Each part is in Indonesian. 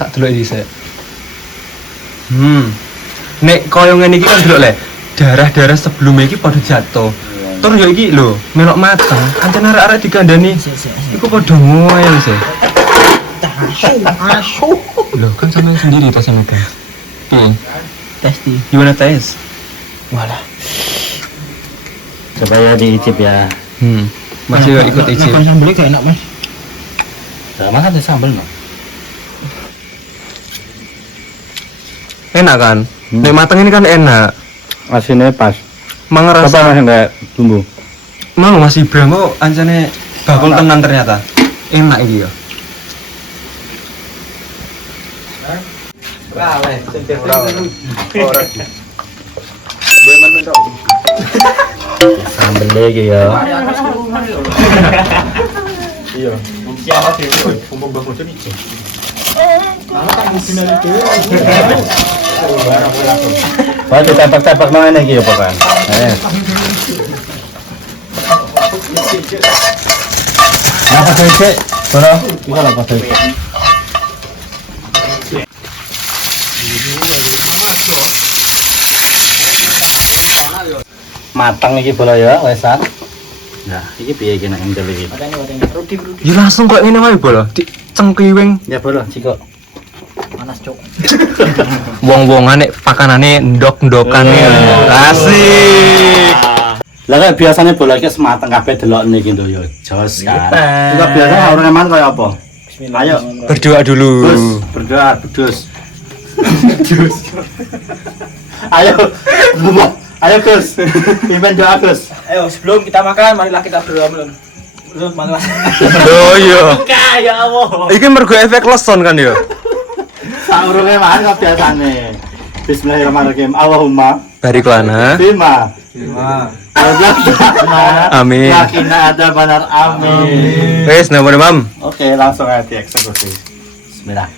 Tak delok dhisik. Nek koyo ngene iki kan delok le. Darah-darah sebelum iki padha jatuh. Tur yo iki lho, melok mateng. Ancen arek-arek digandani. Iku padha ngoyo sih. Asu. Loh, kan sampean sendiri pas sama tes. Testi. Gimana tes? Walah. Coba ya diicip ya. Masih ikut icip. Makan sambelnya gak enak, Mas. Gak makan di sambel no. Enak kan? Nek mateng ini kan enak. Asinnya pas. Mangerasa Coba masih enggak bumbu. mau Mas Ibrahim kok ancane bakul tenan ternyata. Enak iki ya. Sambel lagi ya. Iya. Siapa dhewe? Umum bangun iki. Wah, ditepak-tepak nang ngene iki ya, Pak. Apa sih? Bro, bisa lah Pak. Matang iki bola ya, wesan. Nah, iki piye iki nek endel iki? Rudi. Ya langsung kok ngene wae bola. Cengkiwing Ya bola, ciko. Panas, Cuk. wong-wongan nek pakanane ndok-ndokane. Asik. Lah kayak biasanya bola iki semateng kabeh delokne iki lho ya. Jos kan. Enggak biasa orang eman kaya apa? Ayo Berdoa dulu. Gus, berdoa, bedus. Bedus. Ayo. Ayo Gus. Pimpin doa Gus. Ayo, sebelum kita makan, marilah kita berdoa dulu. Belum, Mas. Oh iya. Ya Allah. Iki mergo efek leson kan ya. Saurunge man kok biasane. Bismillahirrahmanirrahim. Allahumma Barik lana. bima. Amin. Yakina ada benar amin. Wes, nama Mam. Oke, langsung aja dieksekusi. Bismillah.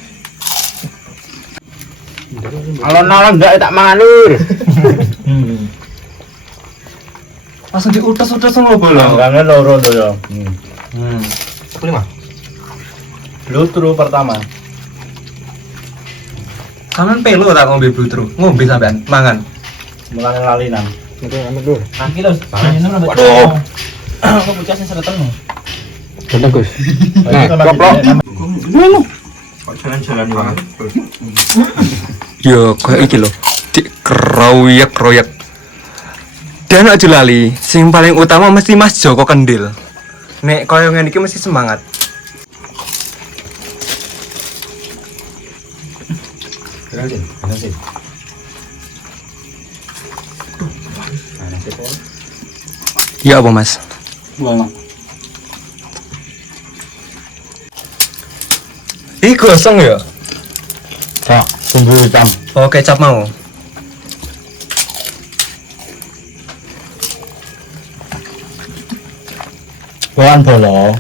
Alon-alon ndak tak mangan lur. Langsung diutus-utus sama bola. Gange loro to ya. Kelima. Blutru pertama. Sampean pelo tak ngombe blutru. Ngombe sampean mangan. Mulane lalinan. Kaki lho, ini rambut. Waduh. Aku bocah sing seretan lho. Bener, Gus. Nah, koplok. Jalan-jalan banget. Yo, kayak iki lho. Dikeroyek-royek. Dan aja lali, sing paling utama mesti Mas Joko Kendil. Nek koyo ngene iki mesti semangat. Ya apa Mas? Buang. Ih gosong ya? Tak, bumbu hitam. Oh kecap mau. Bahan bolo.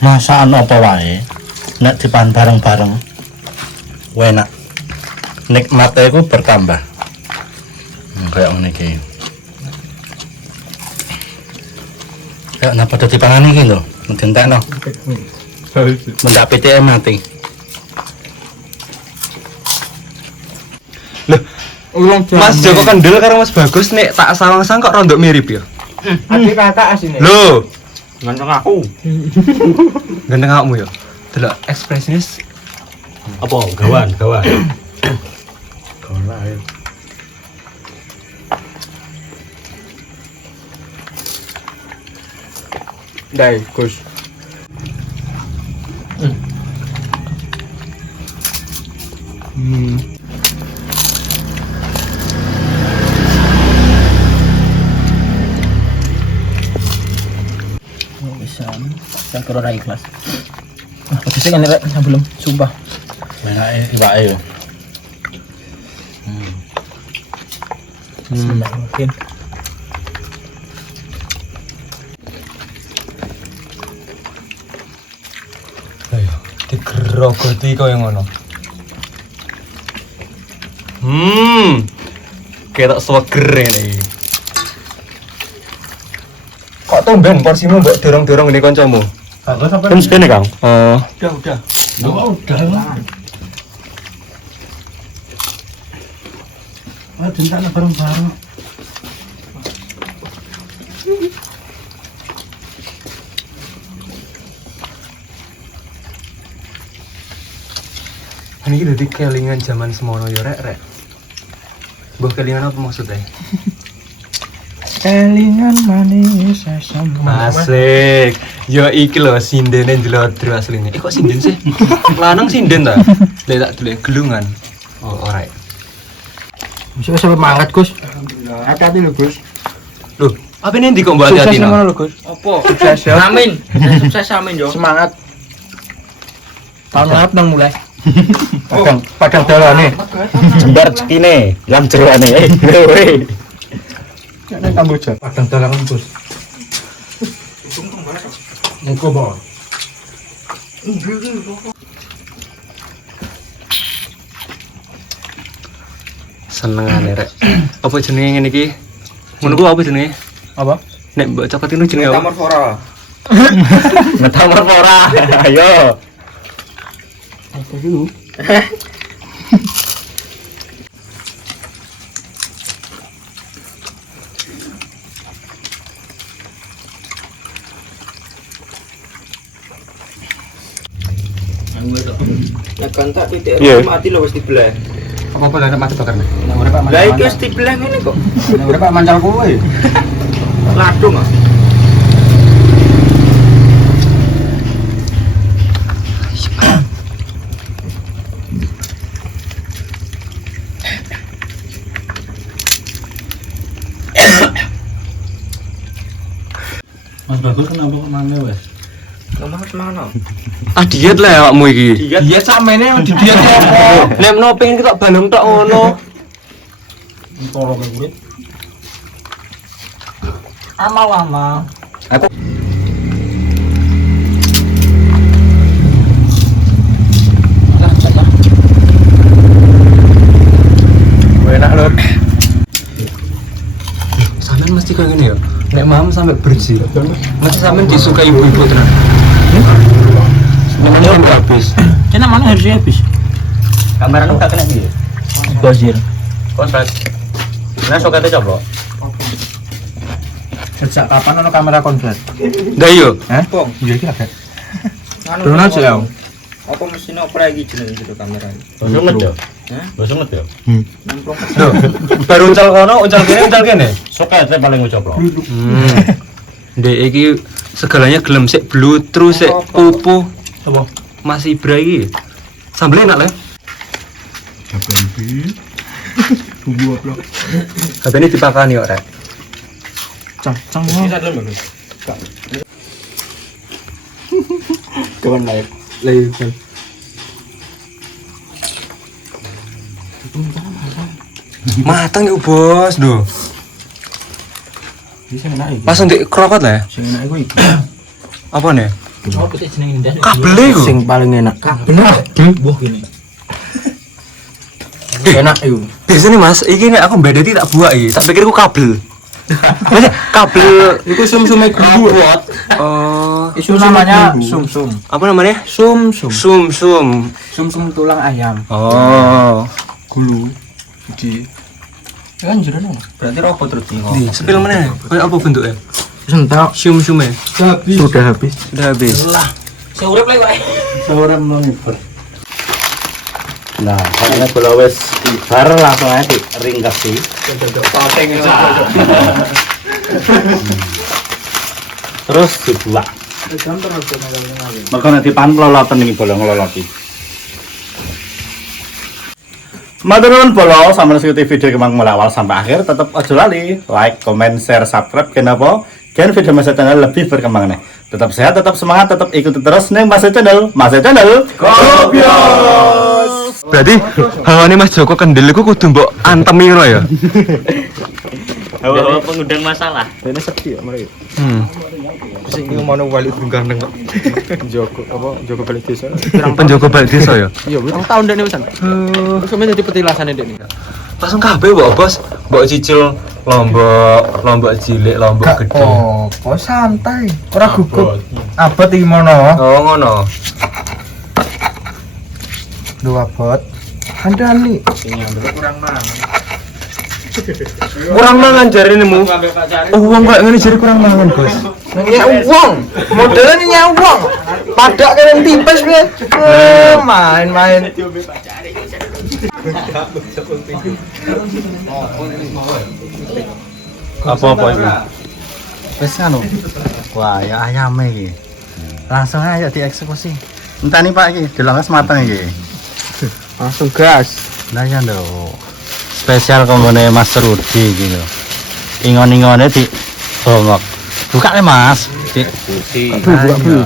Masakan apa wae nek dipan bareng-bareng enak. Nikmatnya iku bertambah. Kayak ngene iki. Ya napa dadi pangan iki lho, ngentekno. Mendak PTM mati. Mas Joko Kendil karo Mas Bagus nek tak sawang-sawang kok rondok mirip ya. Adik kakak asine. Loh, Ganteng aku. ganteng awakmu ya. Delok ekspresinis. Apa? Gawan. Gawan lain. Dai, Gus. Bisa. Saya kurang ikhlas. Pedesnya kan rek sebelum sumpah. Enake iwake yo. Mungkin. Ayo, digerogoti kaya ngono. Ketok seger ini. Kok tumben porsimu mbok dorong-dorong ini kancamu? Kan sepene, Kang. Oh, Udah. Dintakno bareng-bareng. Ini udah kelingan zaman semono ya rek. Mbah kelingan apa maksudnya? Kelingan manis asam. Asik. Yo iki lho sindene njlodro asline. Kok sinden sih? Lanang sinden ta? Lek tak delok gelungan. Oh, ora. Bisa sampai mangat, Gus. Hati-hati lho, Gus. Loh, apa ini ndi kok mbok hati-hati Sukses no? ngono lho, Gus. Apa? Sukses ya. Amin. Sukses amin yo. Semangat. Tahun ngarep nang mulai. Padang dalane. Jembar cekine, lam jeroane. Weh. Nek Kamboja. Padang dalan, Gus. Engko bawa. Senengane rek. Apa jenenge ngene iki? Ngono ku apa jenenge? Apa? Nek mbok cokot itu jenenge apa? Metamorfora. Metamorfora. Ayo. Apa dulu? Nek kontak titik Iya. mati lho wis dibelah. Apa lah mati bakar nih? Nang urip Pak Lah iki wis dibelah ngene kok. Nang urip Pak mancal kowe. Ladung ah. Mas Bagus kenapa kok mangan wes? Ngomong semana. Ah diet lah awakmu iki. Iya samene yang di dia apa? Nek meno pengen kita balem tok ngono. Tolong kowe. Amal. Aku Enak lho. Sampean mesti kayak gini ya. Nek mam sampai bersih. Mesti sampean disukai ibu-ibu tenan. Namanya udah habis. Kena mana harusnya habis? kameran tak kena piye? Gozir. Kontrak. Nah sokete coba. Sejak kapan ono kamera konslet? Ndak yo. Hah? Pong. Iya iki agak. Anu Drone aja ya. Apa mesin opera iki jenenge itu kamera. Bosunget yo. Hah? Bosunget yo. Nemplok. Loh, baru uncal kono, uncal kene. Sokete paling ucap lo. Ndek iki segalanya gelem sik blu terus sik pupu. Apa? Mas Ibra iki. Sambel enak lah. Bumbu apa? HP ini dipakani kok, Rek. Cang. Bisa dulu Mas. Kawan live. Live. Matang yuk, Bos. Duh. Bisa enak iki. Pas ndek krokot lah. Ya? Sing enak iku iki. Apa nih? Apa sih jenenge ndak? Kabel iku. Sing paling enak. Bener. Buah gini. Enak iku. Biasanya Mas, iki nek aku mbedeti tak buak iki. Tak pikir iku kabel. Maksudnya kabel Iku sum-sume guru. oh, Itu namanya sum-sum. apa namanya? Sum-sum. Sum-sum. Sum-sum tulang ayam. Oh. Gulu. Jadi kan jerone. Berarti robot terus iki. Di, sepil mana? Kayak apa bentuknya? Sentak. Sum-sume. Sudah habis. Sudah habis. Sing urip lek wae. Sore monitor. Nah, karena bola wes ibar langsung aja ringkasi. Terus dibuat. Mereka nanti pan lolotan ini bola ngeloloti. Maturnuwun bola sampai nonton video kemang mulai awal sampai akhir tetap aja lali like, comment, share, subscribe kenapa? Kan video Mas Channel lebih berkembang nih. Tetap sehat, tetap semangat, tetap ikuti terus nih Mas Channel. Gobios. Berarti hawane Mas Joko kendel iku kudu mbok antemi ngono ya. Hawa pengundang masalah. Ini sepi ya mari. Sing Ini mau wali gandeng kok. Joko apa Joko balik desa. penjogo balik desa ya. Iya, berapa tahun dene wisan. Terus sampe dadi petilasane dene. Langsung kabeh mbok Bos. Mbok cicil lombok cilik, lombok gede. Oh, kok santai. Ora gugup. Abot iki mono. Oh, ngono. Dua abot. Andani. Sing nyambel kurang mangan. Kurang mangan jarinemu. Uang kayak ngene jare kurang mangan, Gus. Nanya uang, modelnya nanya uang. Padak kalian tipes gue. Main-main. Apa-apa itu? Wis anu. Wah, ya ayam iki. Langsung aja dieksekusi. Entah nih Pak iki, delok mateng iki. Langsung gas. Nah ya lho. Spesial kombone Mas Rudi iki lho. Ingon-ingone di bongok. Buka nih Mas. Buka dulu.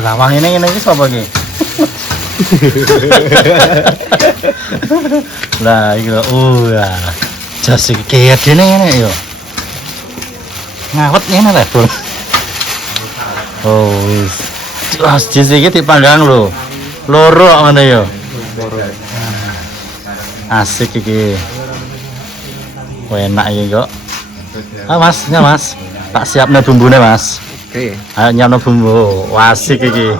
Lawang ini iki sapa iki? Lah iki lho. Ya. Jas iki kaya dene ngene yo. Ngawet ngene lho, Bro. Oh, wis. Jas iki dipanggang lho. Loro ngene yo. Asik iki. Wah, enak iki kok. Ah Mas, ya Mas. Tak siapne bumbune Mas. Oke. Ayo nyamno bumbu. Wah, asik iki.